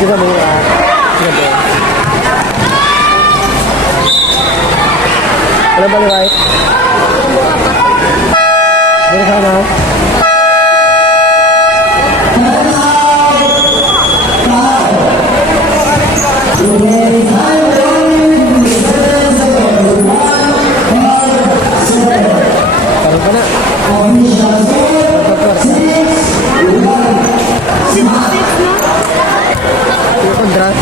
Kita murah. Ada balik right. Dari sana. Kalau mana? Kontrak.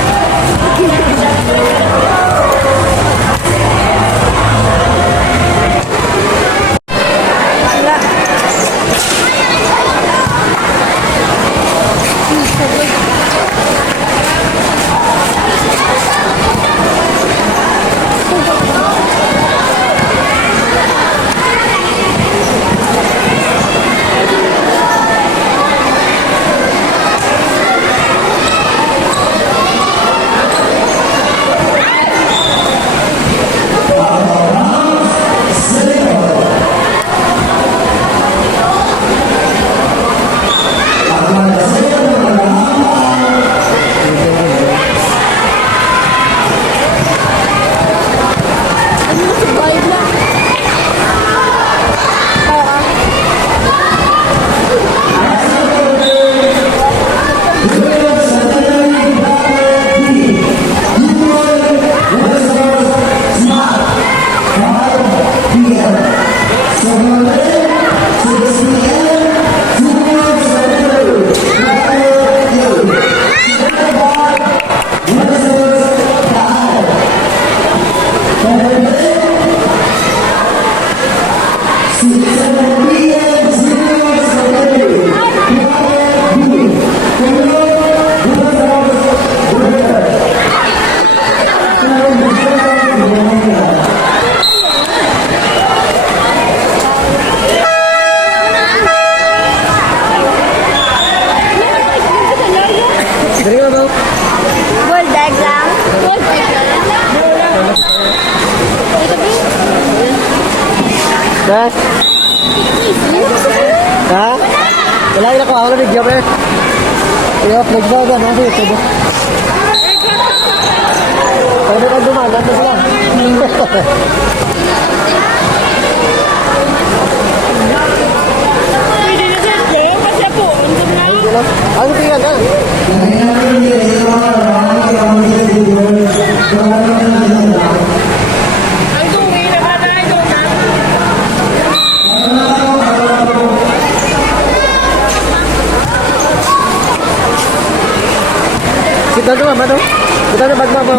Dah. Dah. Wala na ko ako na video pre. Iyo, flex daw ba nanti ito. Ano ka dumagat na sila? Pwede na siya, kasi po, undun na. Ano tingnan ka? Kita tu apa tu? Kita ada bag apa?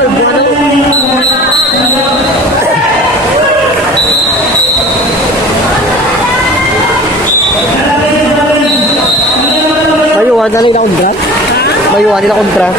Mayuan na nila kontra? Mayuan nila kontra?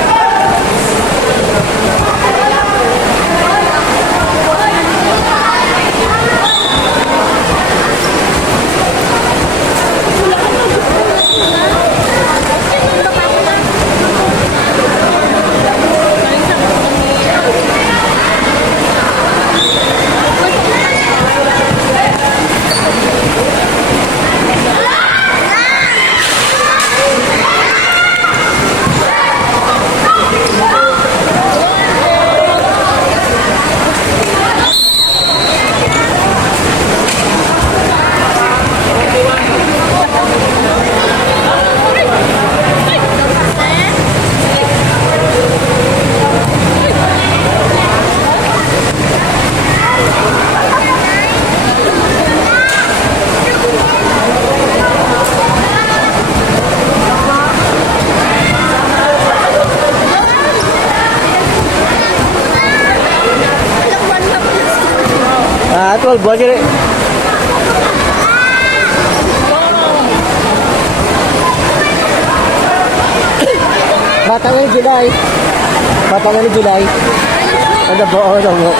Ah, 12 buwan yun eh. Bata nga yung July. Bata nga yung July. Ano po? Ano po?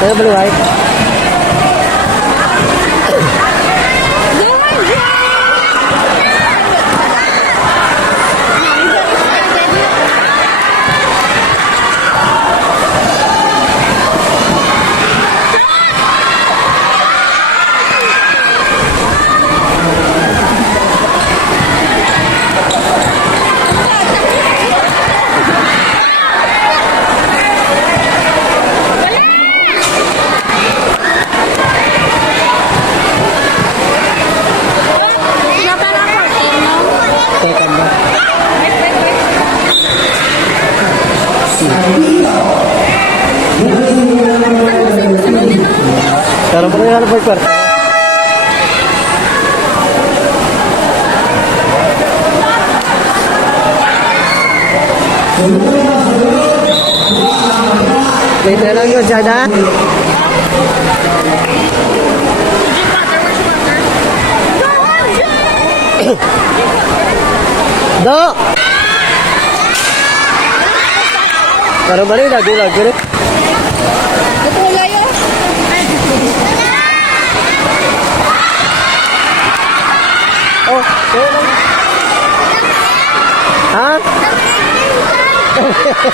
Tayo balik ay. Pero pag nangyari po yung wait na lang yun, Sada. Do! Pero mali na, gulag, gulag. May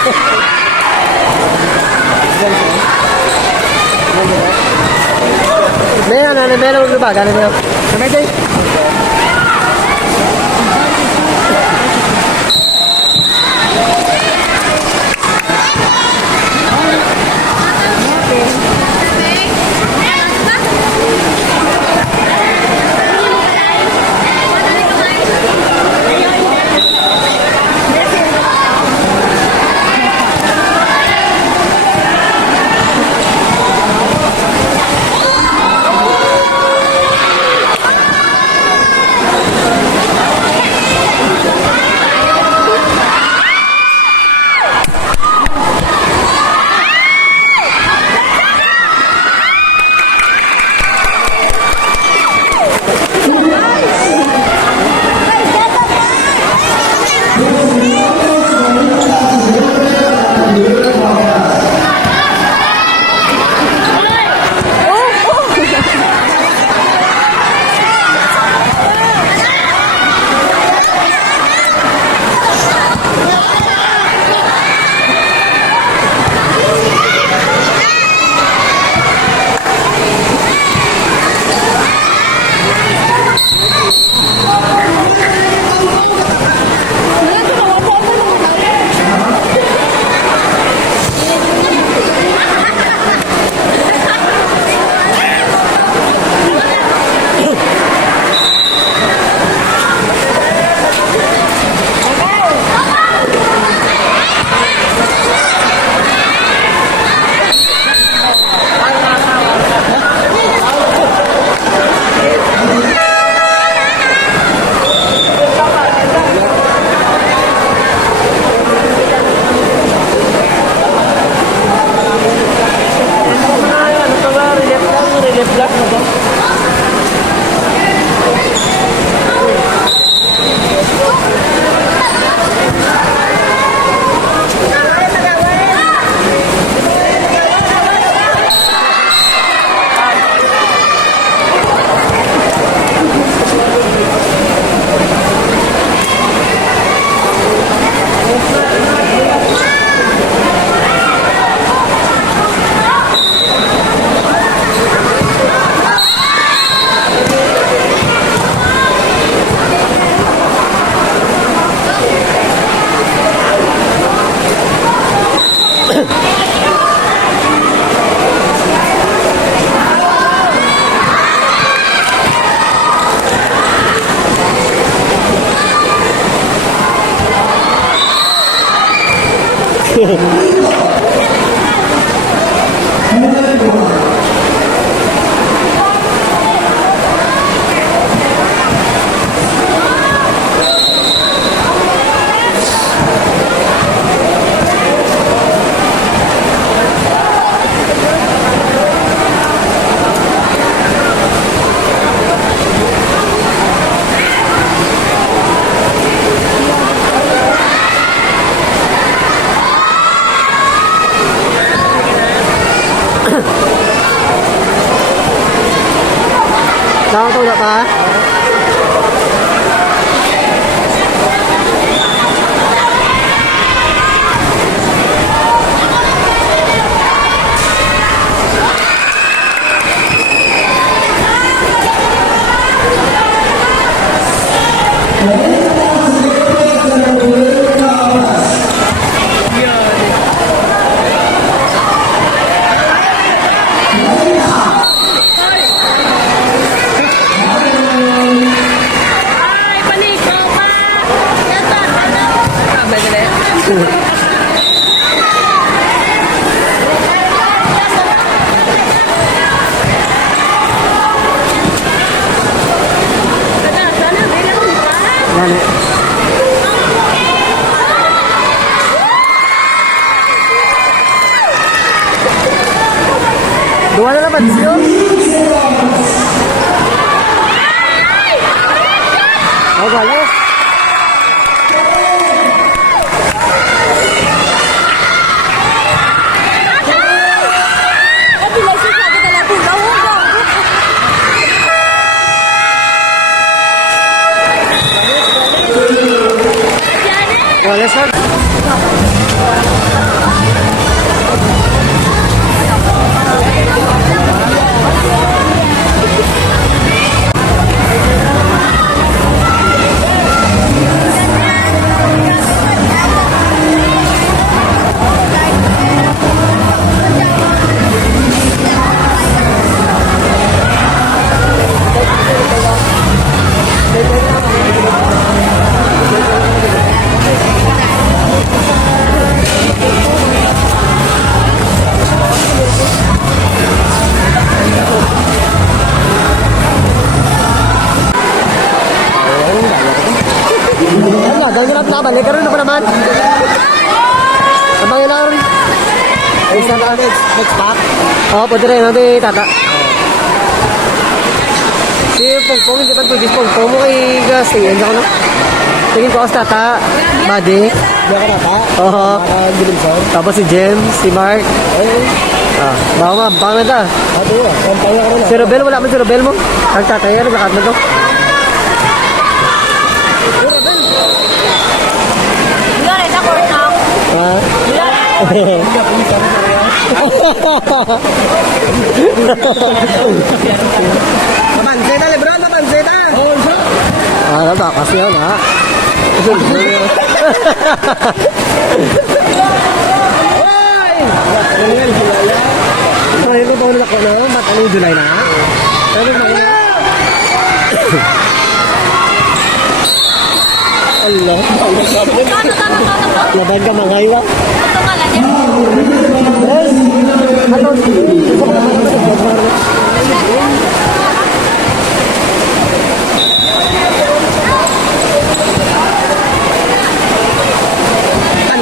ano, may ano maglubaga, ano mo? Kamay day? Nakakatulog ka? Nani. Dua na naman siyo. Oh, vale. Wala sa Balik ka rin na pa naman. Abang ilang rin. Ay, isa na. Next spot. Oo, pwede rin. Hindi, tata. Si Pongpong, hindi pa pwede Pongpong mo kay Gas. Tingin ako na. Tingin ko sa tata. Buddy. Hindi ako na pa. Oo. Gilimson. Tapos si James, si Mark. Baka nga, baka na ta. Ate yun. Kampaya ko na. Si Robel, wala mo si Robel mo. Nagtataya, naglakat na to. Wala rin ako na. Ha? Mapansin na, Lebron. Mapansin na. Ano ba? Kasi yan, ha? Ay, ano ba ulit ako na? Ba't ano yung July na? Ano yung mga Allah. Laban ka mga iwa. Ito nga lang yan. Ano?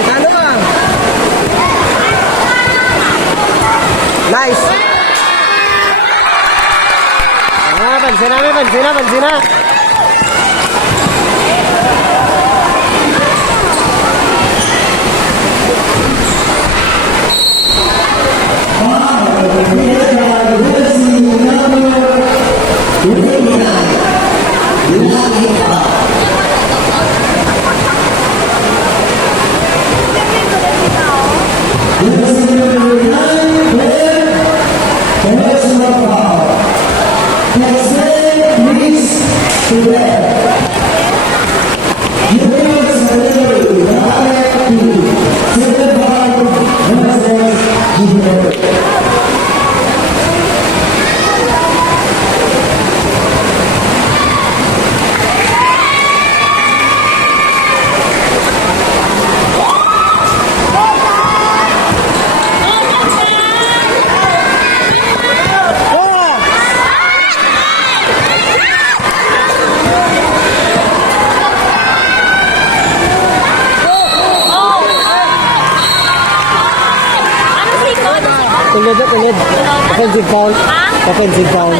Ano ka? Nice. Pansin na. Tulid. Offensive foul. Offensive foul.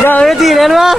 Grabe, tinan mo.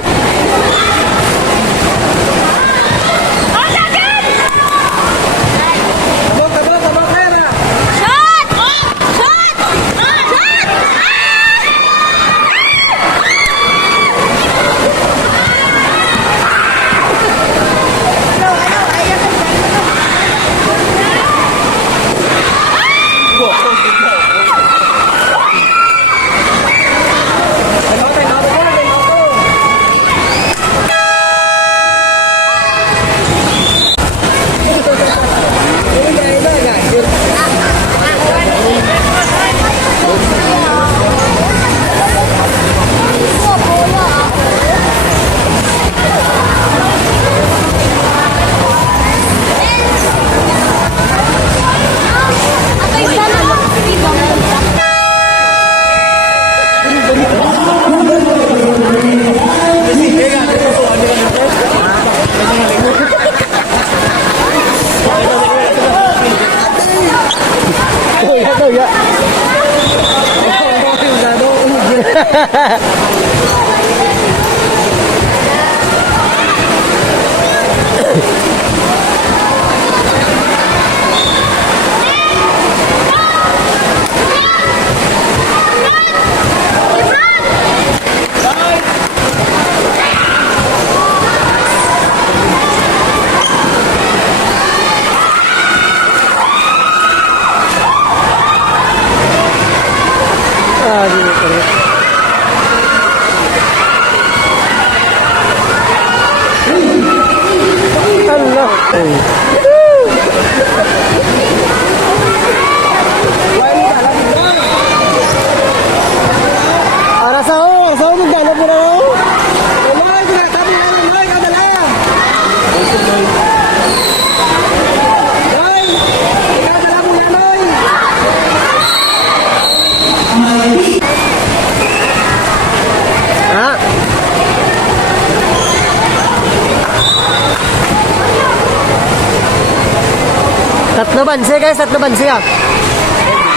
Tatlo bansi guys, tatlo bansi ah.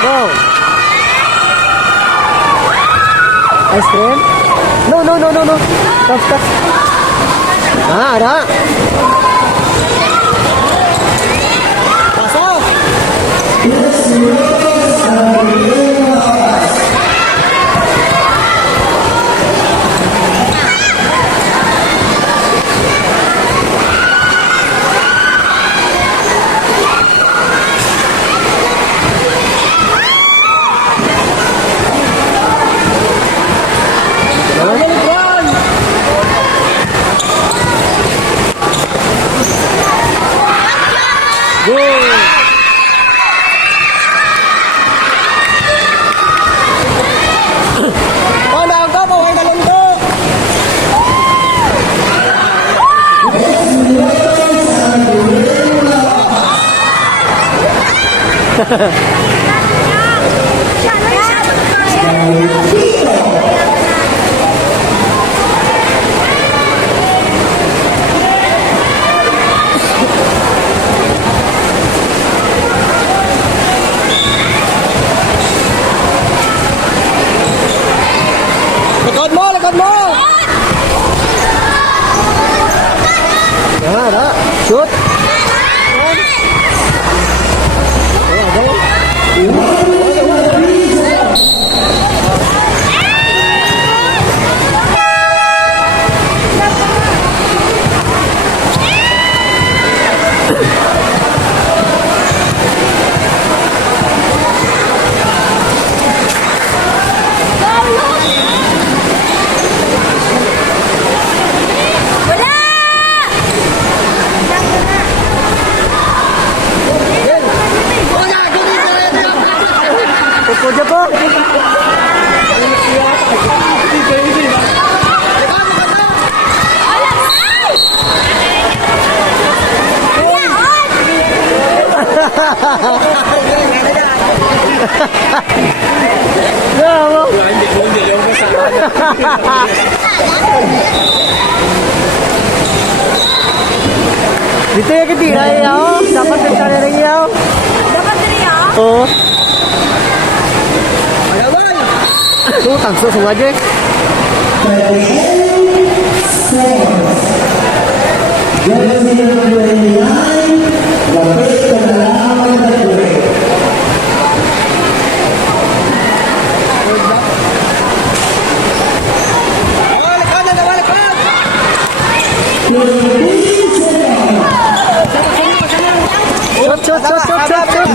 Go. Ice cream? No, no, no, no, no. Stop, stop. Ah, ada. Pasok! Go. Oh, naangka po, ay talento! Likod mo, likod mo! Ah, ada. Shoot. Pupo aja po. Ya, mo. Dito ya ketira ya. Dapat mencari ring ya. Dapat din yan. Oh. Ayawan! Tuh, langsung aja. Oh, likod na naman, likod! Shot, shot, shot, shot, shot, shot.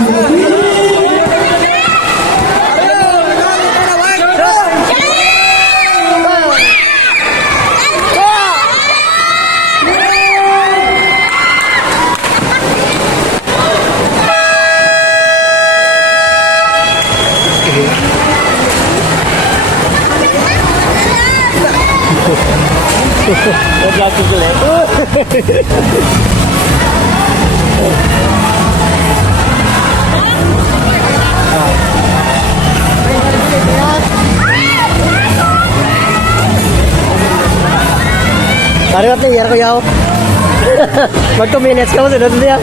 Tarik natin, yara ko yaw. Mag 2 minutes ka mo, sunod niya.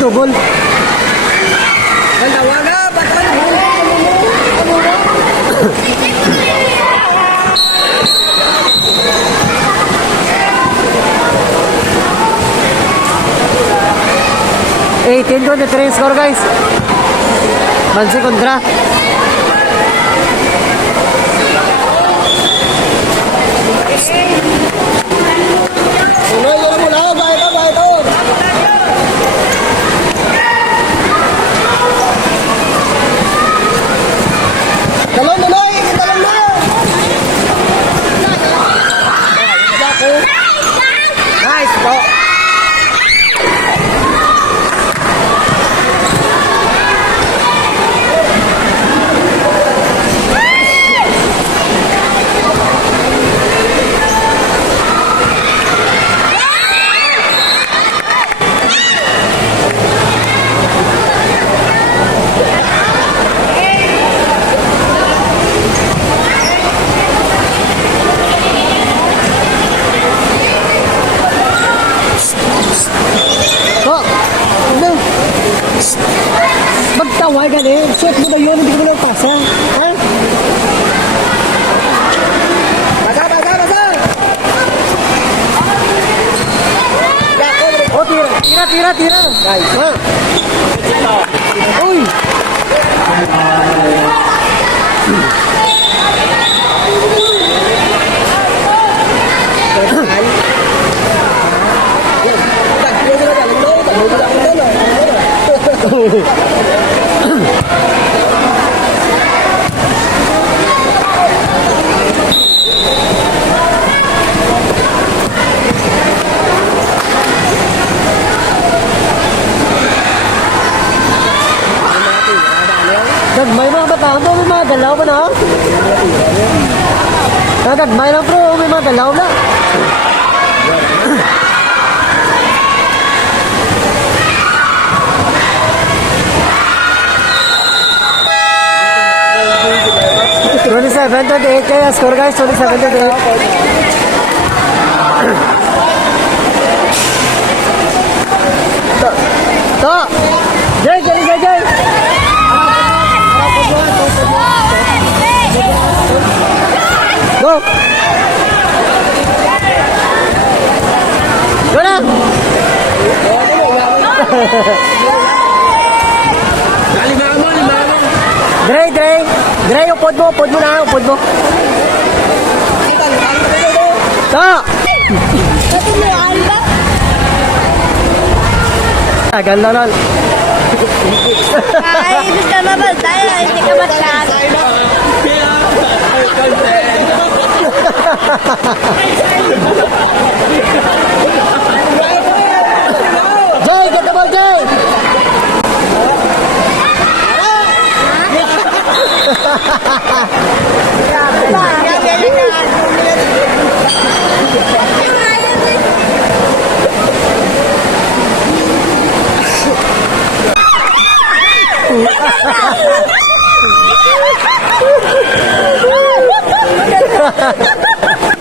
dugol. Ang tawaga, ba't ka Eighteen to the train score, guys. Bansi kontra. Unoy, yun mo lang. Bahay ito. Talon, Unoy. Talon na. Nice po. To. Ano? Magtawag ka na. Shot mo na yun. Hindi ko na pasa. Ha? Basa. Oh, tira. Guys. Ha? Uy. Dagmay mga bata. Ito may mga dalaw pa na. Dagmay lang bro. May mga dalaw na. $27 to 8 kaya score guys. $27 to 8. To. Jay. Go! Go na! Dre, upod mo na. Ta! Ito mo, alba. Tagal na nun. Ay, hindi ka mabantay. Hindi ka masyado. Jay, get the ball, Jay!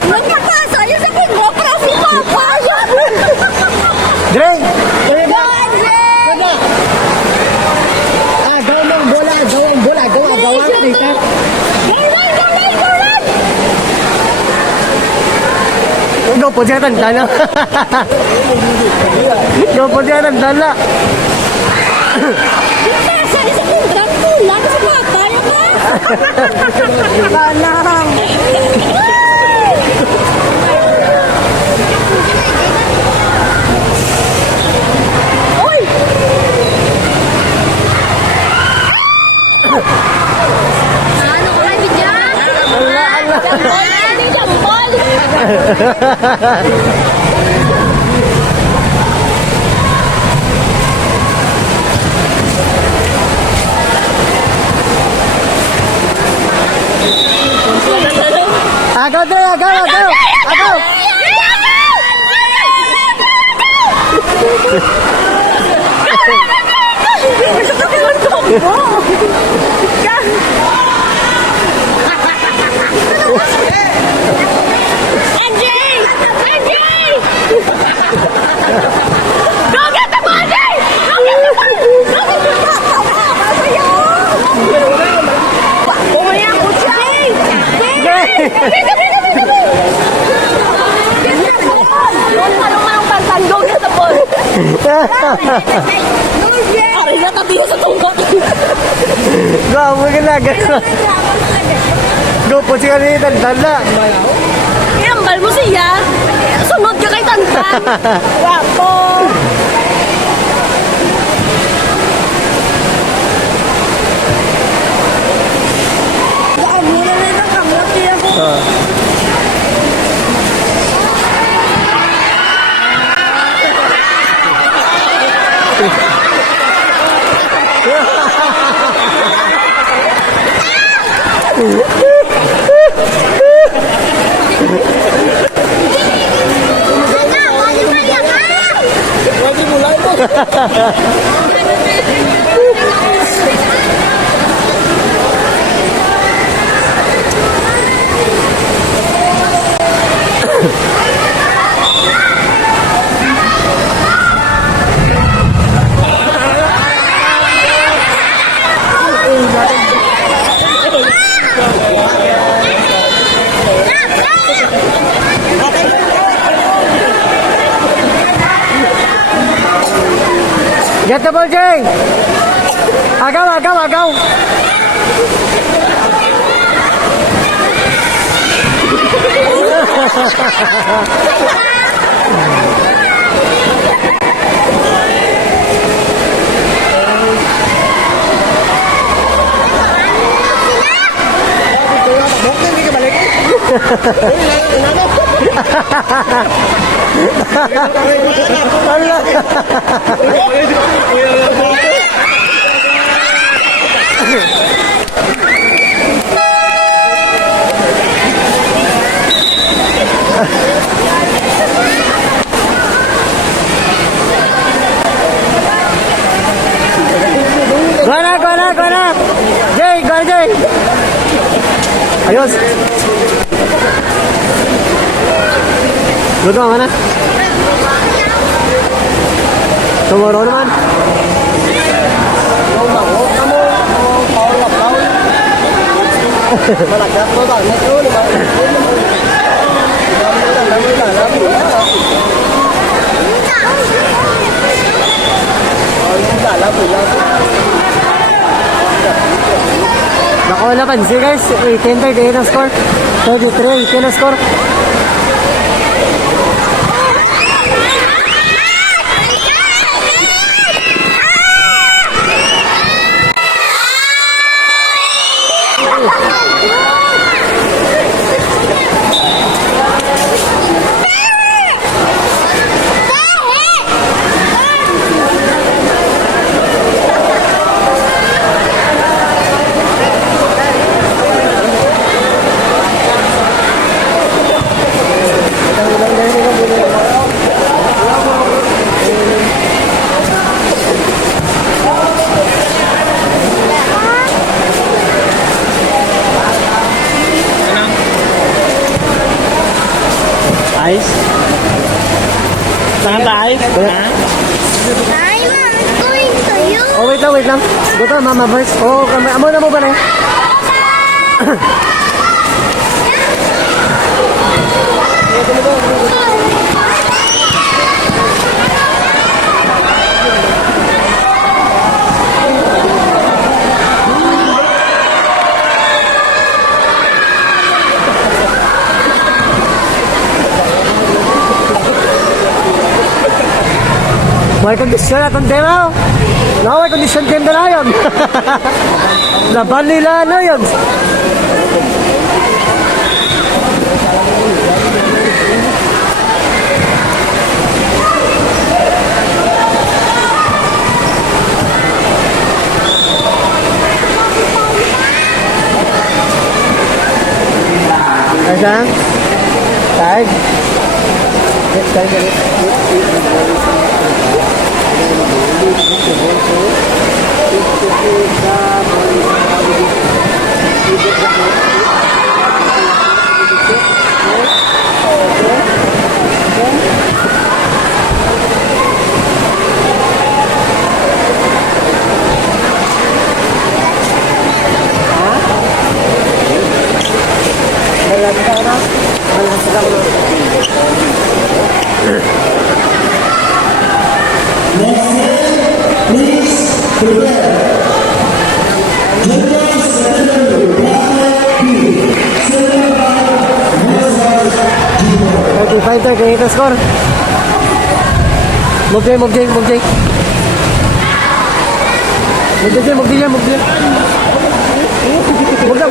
Nagkakasa, yun sa pingo, pero si Papa, yun. Dre! Gawin! Gawa dito. Go po siya tanda. Go po siya tanda. Nagkakasa, isa pindrang kulang sa Papa, yun ba? Kanang. Uy! Ano ka rin dyan? Jambol! Ano yung jambol? Agaw, Dre! Agaw! Go get the ball, Jay! Go get the Ay, natabiho sa tungkot. Gawa ka na. Gopo siya ni Tandala. Iambal mo siya. Sunod ka kay Tanda. Wapo. Lagi mulai po. Get the ball, Jay! Agaw, agaw, agaw! Bukti, hindi ka balik. Go na! Jay, go na, Jay! Ayos! Luto ka na? Tumuro naman. Malagap mo ba? Nagkaroon naman. Naku, napansin guys. 18-38 ang score. 33-18 ang score. Ice? Saan ba ice? Hi, Mom. I'm going to you. Oh, wait lang. Gusto, mama first. Oh, amo na mo ba na? May kondisyon atong tema. No, may kondisyon game na yun. Laban nila ano yun. Ayan. Tag. 35-38 score. Move Jay. Move na.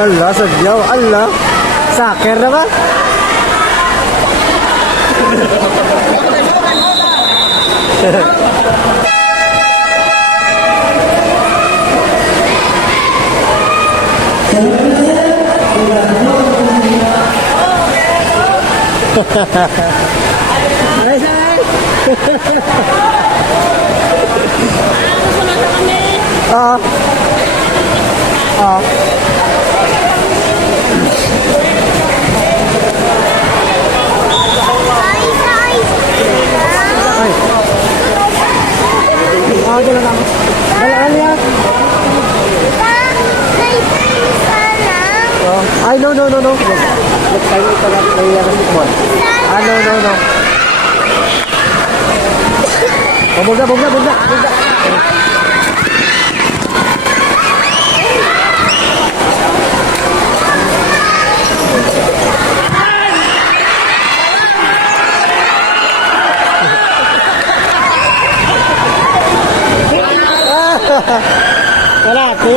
Allah, sadyaw. Allah. Saker na ba? Ay, no. Next time ito na may football. No. Oh, bugna. Wala ko.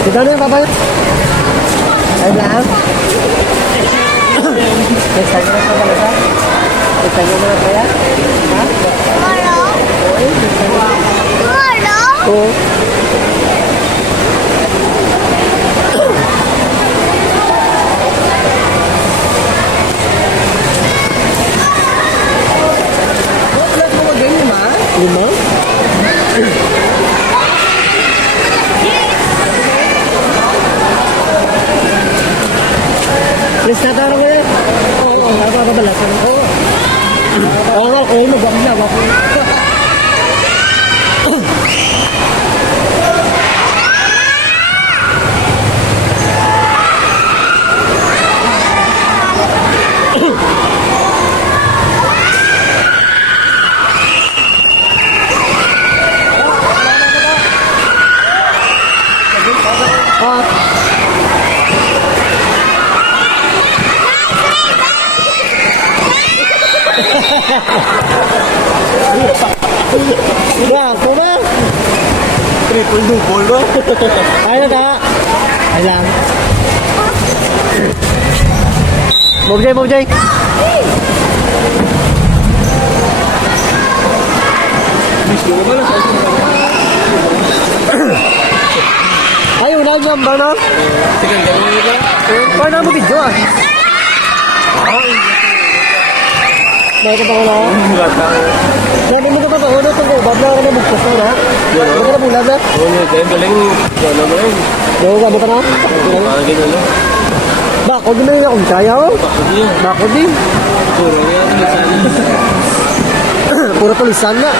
Kita na yung babayot. Ay lang. Next time na sa balata. Next time na kaya. Ha? Tomorrow? Oo. Lima? Please natarong ngayon. Oo, napapabalasan. Oo, mag-wag ako. Ako ba? Triple double ba? Ano ka? Ay lang. Move Jay. Ay, unang number na? Paano mo video ah? Bakit pa ko na? Sabi mo ka pa pauna ito ko, babla ka na bugtas na na? Ano ka na bulag na? Oo, galing. Ano mo yun? Ano ka ba na? Ganun lang. Bakod din na yun akong kaya oh. Bakod din. Puro yan, tulisan. Puro tulisan na.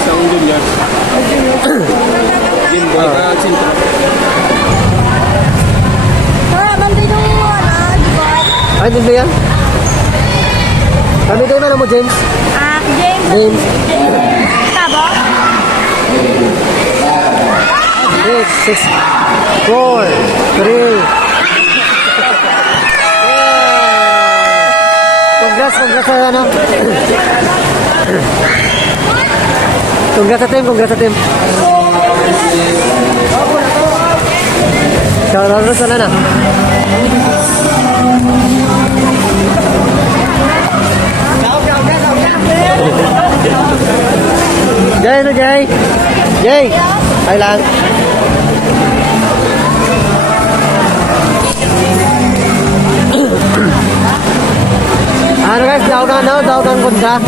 Isang ganyan. Ginbo na sinto. Banday nung di ba? Ay, hindi yan. Kami kayo na mo, James. James. Tabo? 6, 4, 3. Congrats sa ano. Congrats sa team. Shoutout sa na. Jay. Ay lang. Ano guys, daw kan kontra.